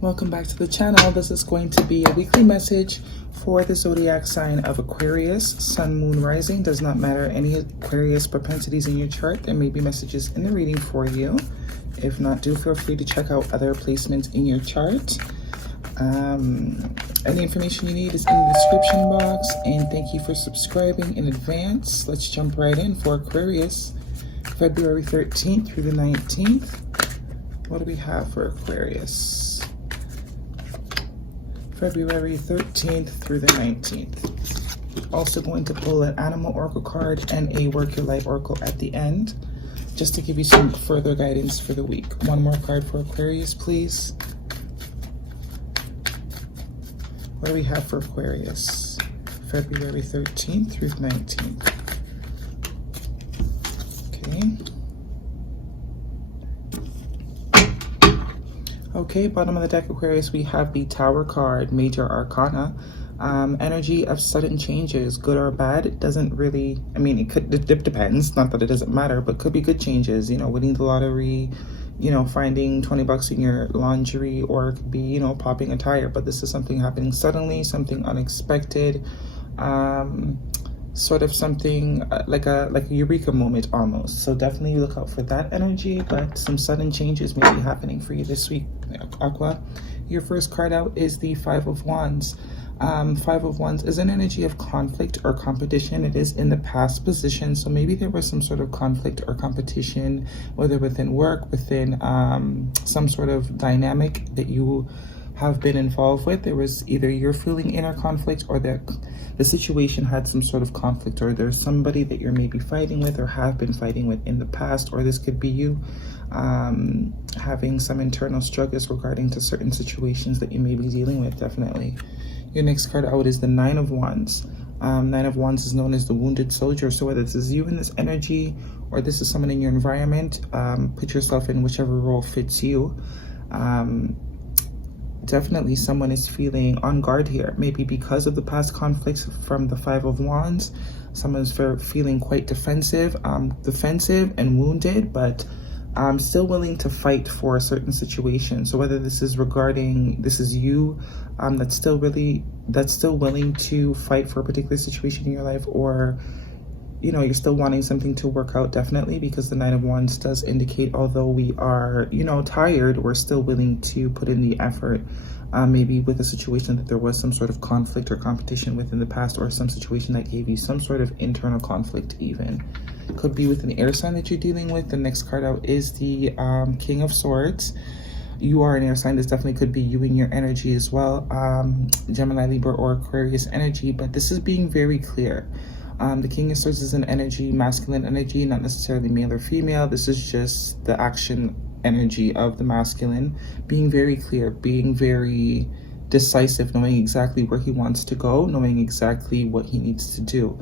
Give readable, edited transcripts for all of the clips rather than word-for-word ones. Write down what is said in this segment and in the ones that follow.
Welcome back to the channel. This is going to be a weekly message for the zodiac sign of Aquarius. Sun, moon, rising. Does not matter any Aquarius propensities in your chart. There may be messages in the reading for you. If not, do feel free to check out other placements in your chart. Any information you need is in the description box. And thank you for subscribing in advance. Let's jump right in for Aquarius, February 13th through the 19th. What do we have for Aquarius? February 13th through the 19th. Also going to pull an animal oracle card and a work your life oracle at the end, just to give you some further guidance for the week. One more card for Aquarius, please. What do we have for Aquarius? February 13th through the 19th. Okay, bottom of the deck, Aquarius, we have the Tower card, Major Arcana. Energy of sudden changes, good or bad. It doesn't really, it depends. Not that it doesn't matter, but could be good changes. Winning the lottery, finding 20 bucks in your laundry, or it could be, popping a tire. But this is something happening suddenly, something unexpected. Sort of something like a eureka moment almost. So definitely look out for that energy, but some sudden changes may be happening for you this week, Aqua. Your first card out is the Five of Wands. Five of Wands is an energy of conflict or competition. It is in the past position, so maybe there was some sort of conflict or competition, whether within work, within some sort of dynamic that you have been involved with. There was either you're feeling inner conflict, or the situation had some sort of conflict, or there's somebody that you're maybe fighting with or have been fighting with in the past, or this could be you having some internal struggles regarding to certain situations that you may be dealing with. Definitely. Your next card out is the Nine of Wands. Nine of Wands is known as the wounded soldier. So whether this is you in this energy, or this is someone in your environment, put yourself in whichever role fits you. Definitely someone is feeling on guard here, maybe because of the past conflicts from the Five of Wands. Someone's feeling quite defensive and wounded, but still willing to fight for a certain situation. So whether this is you, that's still willing to fight for a particular situation in your life, or you're still wanting something to work out, definitely, because the Nine of Wands does indicate, although we are, tired, we're still willing to put in the effort. Maybe with a situation that there was some sort of conflict or competition within the past, or some situation that gave you some sort of internal conflict even. Could be with an air sign that you're dealing with. The next card out is the King of Swords. You are an air sign. This definitely could be you in your energy as well. Gemini, Libra, or Aquarius energy, but this is being very clear. The King of Swords is an energy, masculine energy, not necessarily male or female. This is just the action energy of the masculine, being very clear, being very decisive, knowing exactly where he wants to go, knowing exactly what he needs to do.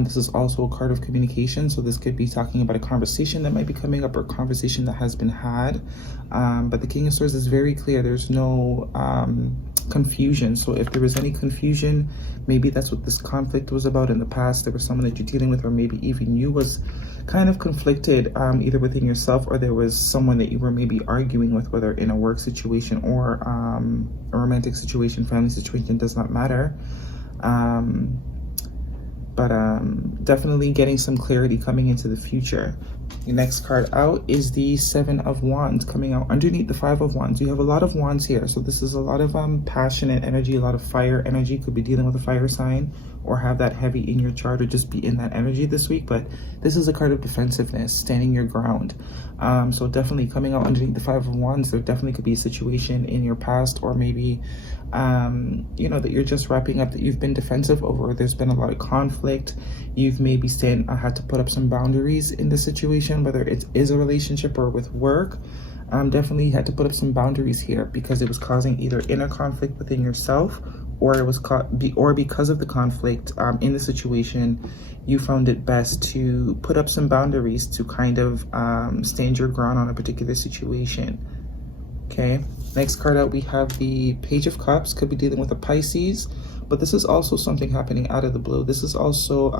This is also a card of communication, so this could be talking about a conversation that might be coming up, or a conversation that has been had. But the King of Swords is very clear. There's no confusion. So if there was any confusion, maybe that's what this conflict was about in the past. There was someone that you're dealing with, or maybe even you was kind of conflicted, either within yourself, or there was someone that you were maybe arguing with, whether in a work situation or a romantic situation, family situation, does not matter. But definitely getting some clarity coming into the future. Your next card out is the Seven of Wands, coming out underneath the Five of Wands. You have a lot of wands here, so this is a lot of passionate energy, a lot of fire energy. Could be dealing with a fire sign, or have that heavy in your chart, or just be in that energy this week. But this is a card of defensiveness, standing your ground. So definitely coming out underneath the Five of Wands, there definitely could be a situation in your past, or maybe that you're just wrapping up, that you've been defensive over. There's been a lot of conflict. You've maybe had to put up some boundaries in the situation, whether it is a relationship or with work. Definitely had to put up some boundaries here, because it was causing either inner conflict within yourself, or it was because of the conflict in the situation, you found it best to put up some boundaries to kind of stand your ground on a particular situation. Okay, next card out, we have the Page of Cups. Could be dealing with a Pisces, but this is also something happening out of the blue. This is also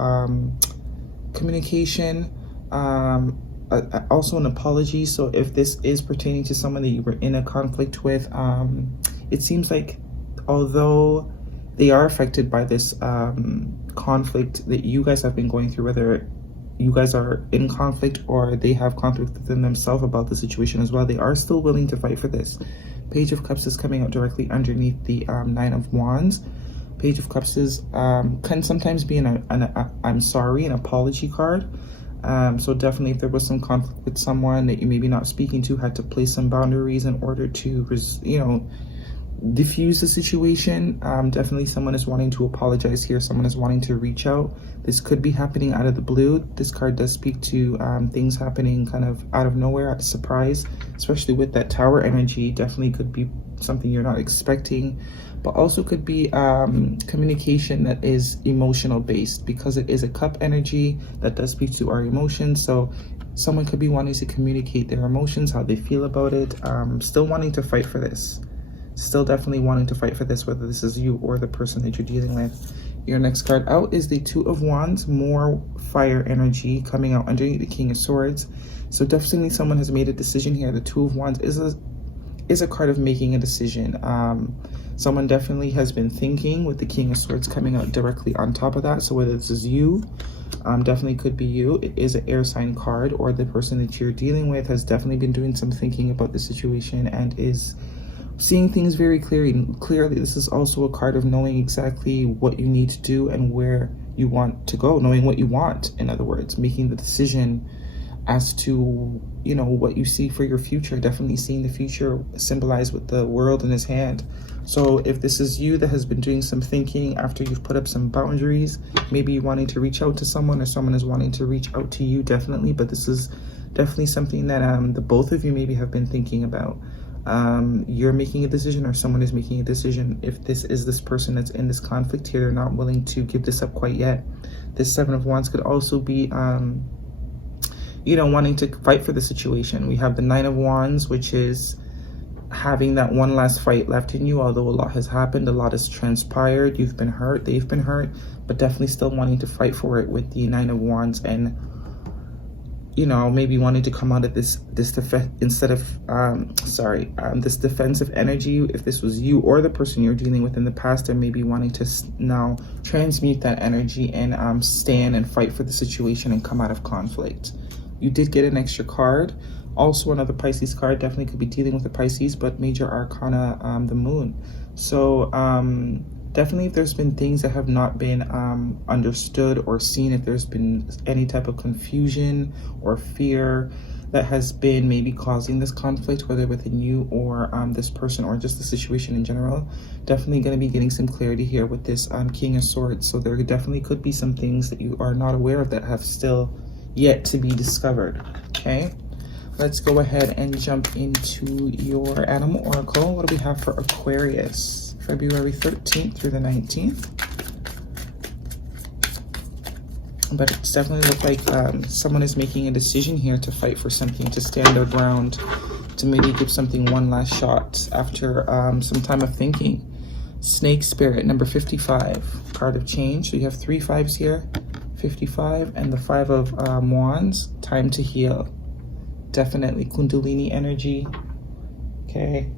communication, also an apology. So if this is pertaining to someone that you were in a conflict with, it seems like although they are affected by this conflict that you guys have been going through, whether you guys are in conflict or they have conflict within themselves about the situation as well, they are still willing to fight for this. Page of Cups is coming out directly underneath the Nine of Wands. Page of Cups is can sometimes be an I'm sorry, an apology card. So definitely if there was some conflict with someone that you maybe not speaking to, had to place some boundaries in order to, you know, diffuse the situation. Definitely someone is wanting to apologize here. Someone is wanting to reach out. This could be happening out of the blue. This card does speak to things happening kind of out of nowhere, out of surprise, especially with that Tower energy. Definitely could be something you're not expecting, but also could be communication that is emotional based, because it is a cup energy that does speak to our emotions. So someone could be wanting to communicate their emotions, how they feel about it, still wanting to fight for this. Still definitely wanting to fight for this, whether this is you or the person that you're dealing with. Your next card out is the Two of Wands, more fire energy coming out underneath the King of Swords. So definitely someone has made a decision here. The Two of Wands is a card of making a decision. Someone definitely has been thinking, with the King of Swords coming out directly on top of that. So whether this is you, definitely could be you. It is an air sign card, or the person that you're dealing with has definitely been doing some thinking about the situation and is seeing things very clearly. This is also a card of knowing exactly what you need to do and where you want to go, knowing what you want, in other words, making the decision as to, you know, what you see for your future. Definitely seeing the future symbolized with the World in his hand. So if this is you that has been doing some thinking after you've put up some boundaries, maybe wanting to reach out to someone, or someone is wanting to reach out to you, definitely. But this is definitely something that the both of you maybe have been thinking about. You're making a decision, or someone is making a decision. If this is this person that's in this conflict here, they're not willing to give this up quite yet. This Seven of Wands could also be you know, wanting to fight for the situation. We have the Nine of Wands, which is having that one last fight left in you, although a lot has happened, a lot has transpired, you've been hurt, they've been hurt, but definitely still wanting to fight for it with the Nine of Wands. And you know, maybe wanting to come out of this instead of this defensive energy. If this was you or the person you're dealing with in the past, they're maybe wanting to now transmute that energy and stand and fight for the situation and come out of conflict. You did get an extra card, also another Pisces card. Definitely could be dealing with the Pisces, but major arcana, the Moon. So definitely, if there's been things that have not been understood or seen, if there's been any type of confusion or fear that has been maybe causing this conflict, whether within you or this person or just the situation in general, definitely going to be getting some clarity here with this King of Swords. So there definitely could be some things that you are not aware of that have still yet to be discovered. Okay, let's go ahead and jump into your animal oracle. What do we have for Aquarius? February 13th through the 19th. But it's definitely looked like someone is making a decision here to fight for something, to stand their ground, to maybe give something one last shot after some time of thinking. Snake Spirit, number 55, card of change. So you have 3 5s here, 55, and the 5 of Wands, time to heal. Definitely Kundalini energy. Okay.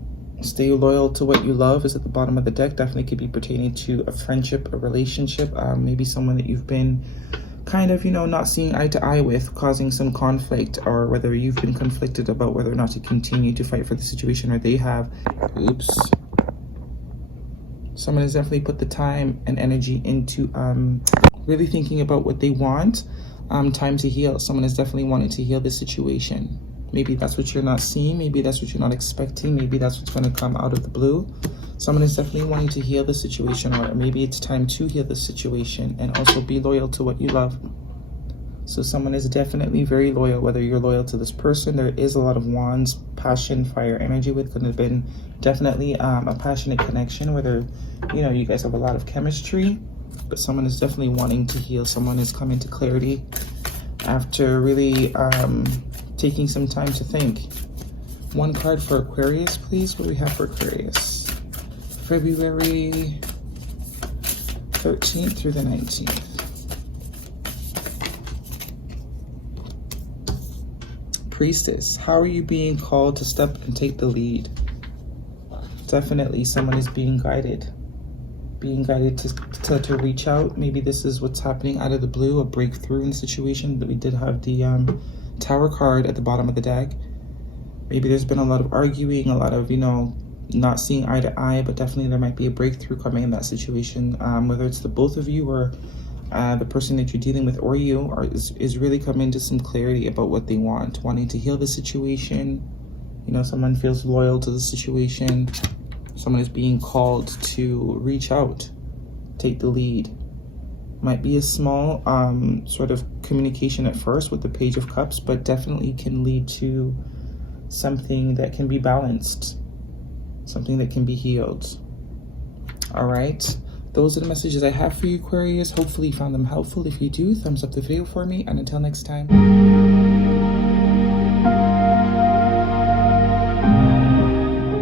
Stay loyal to what you love is at the bottom of the deck. Definitely could be pertaining to a friendship, a relationship, maybe someone that you've been kind of, you know, not seeing eye to eye with, causing some conflict, or whether you've been conflicted about whether or not to continue to fight for the situation, or they have. Oops. Someone has definitely put the time and energy into really thinking about what they want. Time to heal. Someone is definitely wanting to heal this situation. Maybe that's what you're not seeing. Maybe that's what you're not expecting. Maybe that's what's going to come out of the blue. Someone is definitely wanting to heal the situation, or maybe it's time to heal the situation and also be loyal to what you love. So someone is definitely very loyal, whether you're loyal to this person. There is a lot of Wands, passion, fire energy with. Could have been definitely a passionate connection, whether, you know, you guys have a lot of chemistry, but someone is definitely wanting to heal. Someone is coming to clarity after really taking some time to think. One card for Aquarius, please. What do we have for Aquarius? February 13th through the 19th. Priestess, how are you being called to step and take the lead? Definitely someone is being guided to reach out. Maybe this is what's happening out of the blue, a breakthrough in the situation. But we did have the Tower card at the bottom of the deck. Maybe there's been a lot of arguing, a lot of, you know, not seeing eye to eye, but definitely there might be a breakthrough coming in that situation, whether it's the both of you or the person that you're dealing with, or you is really coming to some clarity about what they want, wanting to heal the situation. You know, someone feels loyal to the situation. Someone is being called to reach out, take the lead. Might be a small sort of communication at first with the Page of Cups, but definitely can lead to something that can be balanced, something that can be healed. All right, those are the messages I have for you, Aquarius. Hopefully you found them helpful. If you do, thumbs up the video for me, and until next time.